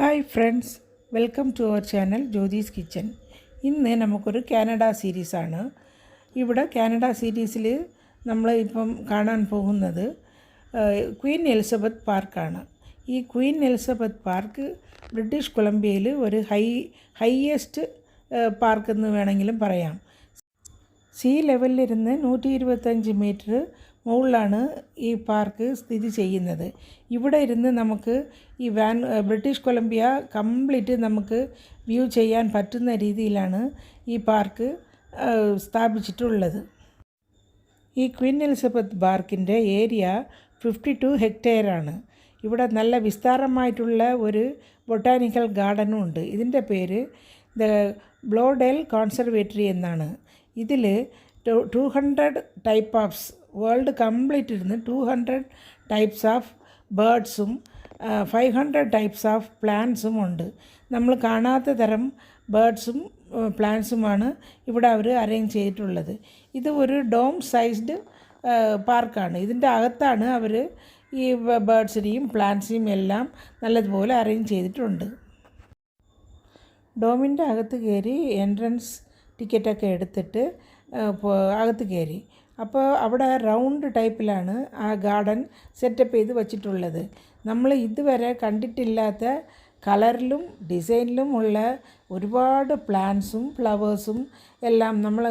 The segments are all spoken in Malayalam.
Hi friends, welcome to our channel Jyothis Kitchen. ഇന്ന് നമുക്കൊരു കാനഡ സീരീസാണ്. ഇവിടെ കാനഡ സീരീസിൽ നമ്മൾ ഇപ്പം കാണാൻ പോകുന്നത് ക്വീൻ എലിസബത്ത് പാർക്കാണ്. ഈ ക്വീൻ എലിസബത്ത് പാർക്ക് ബ്രിട്ടീഷ് കൊളംബിയയിൽ ഒരു ഹൈയസ്റ്റ് പാർക്കെന്ന് വേണമെങ്കിലും പറയാം. സീ ലെവലിലിരുന്ന് 125 മീറ്റർ മുകളിലാണ് ഈ പാർക്ക് സ്ഥിതി ചെയ്യുന്നത്. ഇവിടെ ഇരുന്ന് നമുക്ക് ഈ ബ്രിട്ടീഷ് കൊളംബിയ കംപ്ലീറ്റ് നമുക്ക് വ്യൂ ചെയ്യാൻ പറ്റുന്ന രീതിയിലാണ് ഈ പാർക്ക് സ്ഥാപിച്ചിട്ടുള്ളത്. ഈ ക്വീൻ എലിസബത്ത് പാർക്കിൻ്റെ ഏരിയ 52 ഹെക്ടെയറാണ്. ഇവിടെ നല്ല വിസ്താരമായിട്ടുള്ള ഒരു ബൊട്ടാനിക്കൽ ഗാർഡനും ഉണ്ട്. ഇതിൻ്റെ പേര് ദ ബ്ലോഡെൽ കോൺസർവേറ്ററി എന്നാണ്. ഇതിൽ 200 ടൈപ്പ് ഓഫ്സ് വേൾഡ് കംപ്ലീറ്റ് ഇരുന്ന് 200 ടൈപ്സ് ഓഫ് ബേർഡ്സും 500 ടൈപ്സ് ഓഫ് പ്ലാന്റ്സും ഉണ്ട്. നമ്മൾ കാണാത്ത തരം ബേർഡ്സും പ്ലാന്റ്സുമാണ് ഇവിടെ അവർ അറേഞ്ച് ചെയ്തിട്ടുള്ളത്. ഇത് ഒരു ഡോം സൈസ്ഡ് പാർക്കാണ്. ഇതിൻ്റെ അകത്താണ് അവർ ഈ ബേർഡ്സിനെയും പ്ലാന്റ്സിനെയും എല്ലാം നല്ലതുപോലെ അറേഞ്ച് ചെയ്തിട്ടുണ്ട്. ഡോമിൻ്റെ അകത്ത് കയറി എൻട്രൻസ് ടിക്കറ്റൊക്കെ എടുത്തിട്ട് അകത്ത് കയറി. അപ്പോൾ അവിടെ റൗണ്ട് ടൈപ്പിലാണ് ആ ഗാർഡൻ സെറ്റപ്പ് ചെയ്ത് വച്ചിട്ടുള്ളത്. നമ്മൾ ഇതുവരെ കണ്ടിട്ടില്ലാത്ത കളറിലും ഡിസൈനിലും ഉള്ള ഒരുപാട് പ്ലാന്റ്സും ഫ്ലവേഴ്സും എല്ലാം നമ്മൾ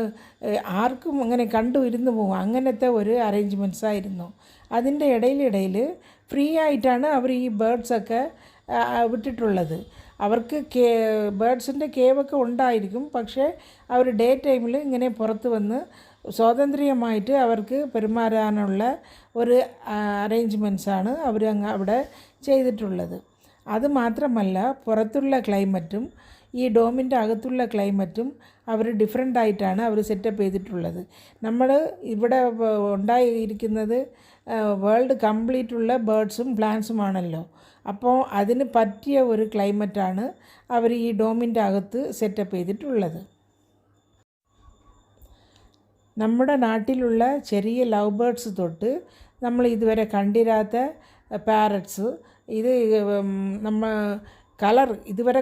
ആർക്കും അങ്ങനെ കണ്ടു ഇരുന്ന് പോകും, അങ്ങനത്തെ ഒരു അറേഞ്ച്മെൻറ്റ്സ് ആയിരുന്നു. അതിൻ്റെ ഇടയിൽ ഫ്രീ ആയിട്ടാണ് അവർ ഈ ബേർഡ്സൊക്കെ വിട്ടിട്ടുള്ളത്. അവർക്ക് ബേർഡ്സിൻ്റെ കേവൊക്കെ ഉണ്ടായിരിക്കും, പക്ഷേ അവർ ഡേ ടൈമിൽ ഇങ്ങനെ പുറത്ത് വന്ന് സ്വാതന്ത്ര്യമായിട്ട് അവർക്ക് പെരുമാറാനുള്ള ഒരു അറേഞ്ച്മെൻറ്റ്സാണ് അവർ അവിടെ ചെയ്തിട്ടുള്ളത്. അതുമാത്രമല്ല, പുറത്തുള്ള ക്ലൈമറ്റും ഈ ഡോമിൻ്റെ അകത്തുള്ള ക്ലൈമറ്റും അവർ ഡിഫറെൻ്റ് ആയിട്ടാണ് അവർ സെറ്റപ്പ് ചെയ്തിട്ടുള്ളത്. നമ്മൾ ഇവിടെ ഉണ്ടായിരിക്കുന്നത് വേൾഡ് കംപ്ലീറ്റുള്ള ബേർഡ്സും പ്ലാന്റ്സുമാണല്ലോ. അപ്പോൾ അതിന് പറ്റിയ ഒരു ക്ലൈമറ്റാണ് അവർ ഈ ഡോമിൻ്റെ അകത്ത് സെറ്റപ്പ് ചെയ്തിട്ടുള്ളത്. നമ്മുടെ നാട്ടിലുള്ള ചെറിയ ലവ് ബേർഡ്സ് തൊട്ട് നമ്മൾ ഇതുവരെ കണ്ടിരാത്ത പാരറ്റ്സ്, ഇത് നമ്മൾ കളർ ഇതുവരെ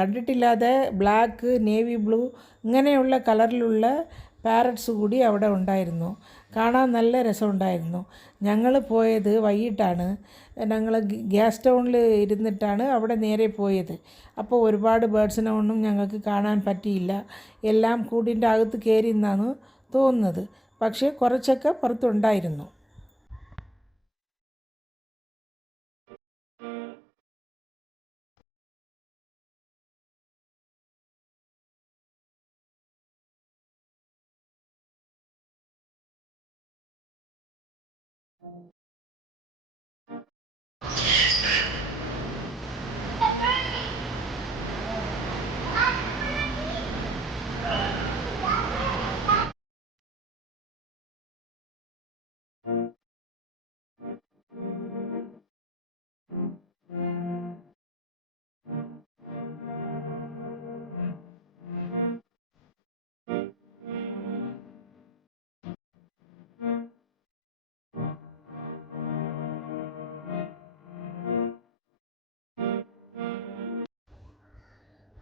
കണ്ടിട്ടില്ലാതെ ബ്ലാക്ക്, നേവി ബ്ലൂ ഇങ്ങനെയുള്ള കളറിലുള്ള പാരറ്റ്സ് കൂടി അവിടെ ഉണ്ടായിരുന്നു. കാണാൻ നല്ല രസമുണ്ടായിരുന്നു. ഞങ്ങൾ പോയത് വൈകിട്ടാണ്. ഞങ്ങൾ ഗ്യാസ് ടൗണിൽ ഇരുന്നിട്ടാണ് അവിടെ നേരെ പോയത്. അപ്പോൾ ഒരുപാട് ബേർഡ്സിനെ ഒന്നും ഞങ്ങൾക്ക് കാണാൻ പറ്റിയില്ല. എല്ലാം കൂടിൻ്റെ അകത്ത് കയറി എന്നാണ് തോന്നുന്നത്. പക്ഷേ കുറച്ചൊക്കെ പുറത്തുണ്ടായിരുന്നു.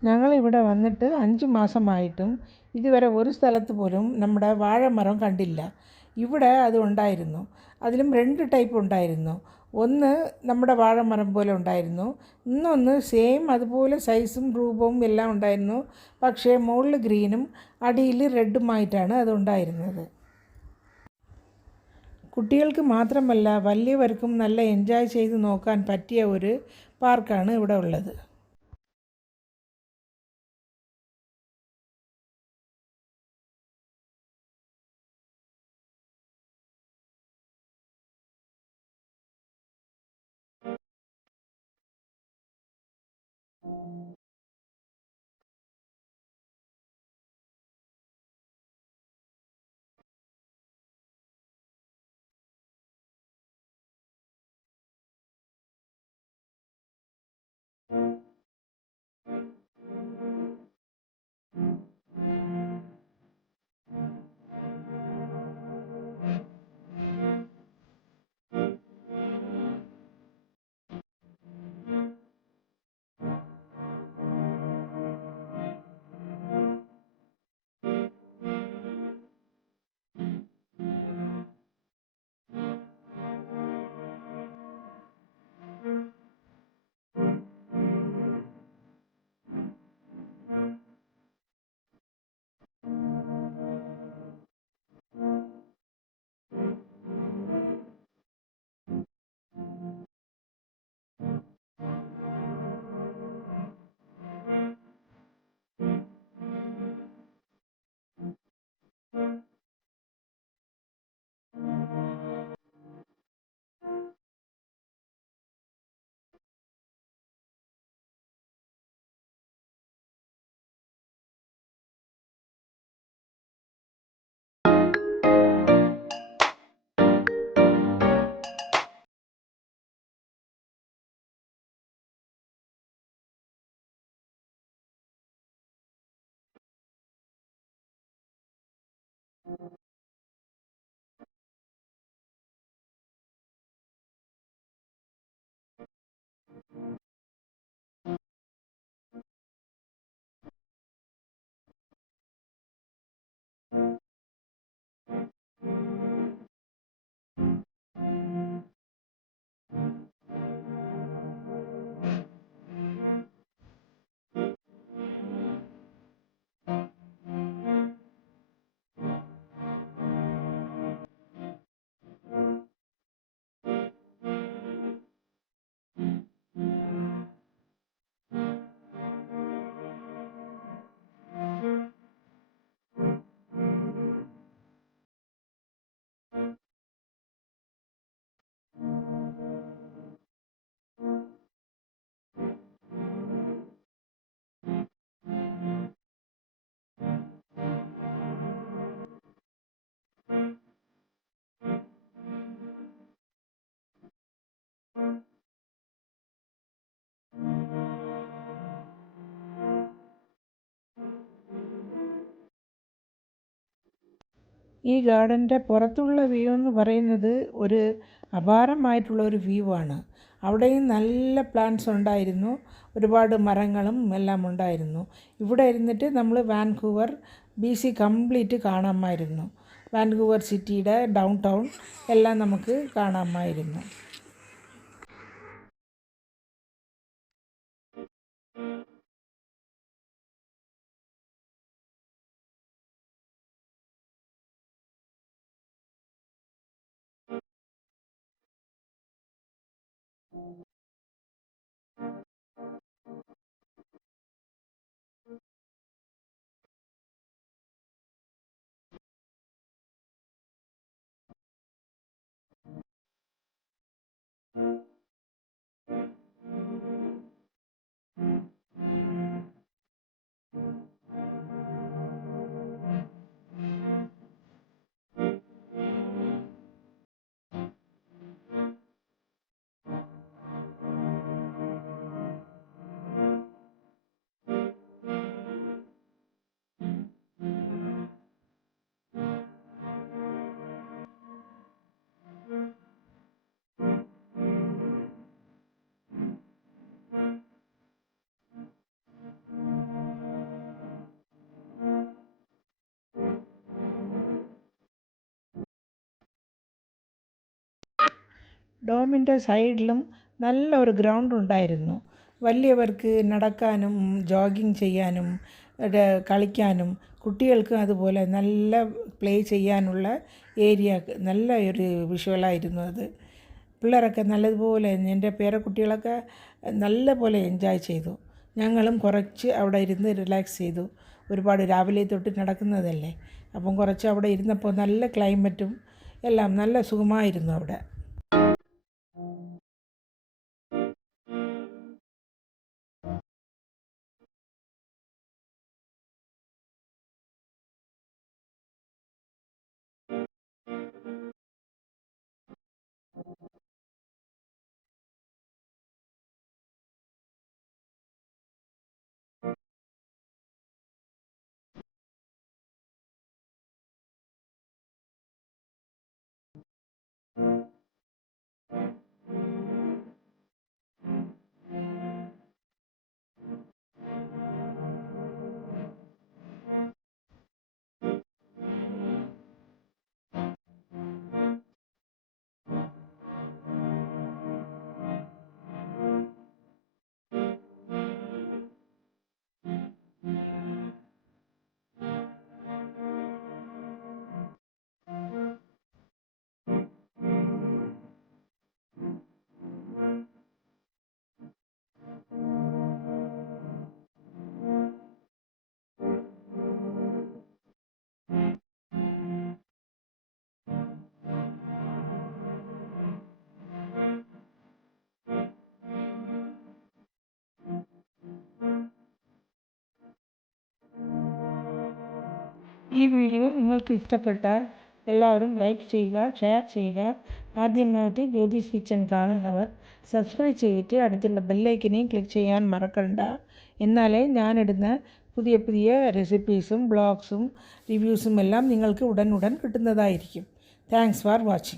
ഞങ്ങളിവിടെ വന്നിട്ട് 5 മാസമായിട്ടും ഇതുവരെ ഒരു സ്ഥലത്ത് പോലും നമ്മുടെ വാഴമരം കണ്ടില്ല. ഇവിടെ അത് ഉണ്ടായിരുന്നു. അതിലും 2 ടൈപ്പ് ഉണ്ടായിരുന്നു. ഒന്ന് നമ്മുടെ വാഴമരം പോലെ ഉണ്ടായിരുന്നു, ഇന്നൊന്ന് സെയിം അതുപോലെ സൈസും രൂപവും എല്ലാം ഉണ്ടായിരുന്നു. പക്ഷേ മുകളിൽ ഗ്രീനും അടിയിൽ റെഡുമായിട്ടാണ് അത് ഉണ്ടായിരുന്നത്. കുട്ടികൾക്ക് മാത്രമല്ല വലിയവർക്കും നല്ല എൻജോയ് ചെയ്ത് നോക്കാൻ പറ്റിയ ഒരു പാർക്കാണ് ഇവിടെ ഉള്ളത്. ഈ ഗാർഡൻ്റെ പുറത്തുള്ള വ്യൂ എന്ന് പറയുന്നത് ഒരു അപാരമായിട്ടുള്ള ഒരു വ്യൂ ആണ്. അവിടെയും നല്ല പ്ലാന്റ്സ് ഉണ്ടായിരുന്നു, ഒരുപാട് മരങ്ങളും എല്ലാം ഉണ്ടായിരുന്നു. ഇവിടെ ഇരുന്നിട്ട് നമ്മൾ വാൻകൂവർ BC കംപ്ലീറ്റ് കാണാമായിരുന്നു. വാൻകൂവർ സിറ്റിയുടെ ഡൗൺ ടൗൺ എല്ലാം നമുക്ക് കാണാമായിരുന്നു. ഡോമിൻ്റെ സൈഡിലും നല്ല ഒരു ഗ്രൗണ്ട് ഉണ്ടായിരുന്നു. വലിയവർക്ക് നടക്കാനും ജോഗിങ് ചെയ്യാനും കളിക്കാനും കുട്ടികൾക്കും അതുപോലെ നല്ല പ്ലേ ചെയ്യാനുള്ള ഏരിയ, നല്ല ഒരു വിഷ്വലായിരുന്നു അത്. പിള്ളേരൊക്കെ നല്ലതുപോലെ, എൻ്റെ പേരക്കുട്ടികളൊക്കെ നല്ല പോലെ എൻജോയ് ചെയ്തു. ഞങ്ങളും കുറച്ച് അവിടെ ഇരുന്ന് റിലാക്സ് ചെയ്തു. ഒരുപാട് രാവിലെ തൊട്ട് നടക്കുന്നതല്ലേ, അപ്പം കുറച്ച് അവിടെ ഇരുന്നപ്പോൾ നല്ല ക്ലൈമറ്റും എല്ലാം നല്ല സുഖമായിരുന്നു അവിടെ. ഈ വീഡിയോ നിങ്ങൾക്ക് ഇഷ്ടപ്പെട്ടാൽ എല്ലാവരും ലൈക്ക് ചെയ്യുക, ഷെയർ ചെയ്യുക. ആദ്യമായിട്ട് ജ്യോതിസ് കിച്ചൻ കാണുന്നവർ സബ്സ്ക്രൈബ് ചെയ്തിട്ട് അടുത്തുള്ള ബെല്ലൈക്കനെയും ക്ലിക്ക് ചെയ്യാൻ മറക്കണ്ട. എന്നാലേ ഞാനിടുന്ന പുതിയ പുതിയ റെസിപ്പീസും ബ്ലോഗ്സും റിവ്യൂസും എല്ലാം നിങ്ങൾക്ക് ഉടൻ കിട്ടുന്നതായിരിക്കും. Thanks for watching.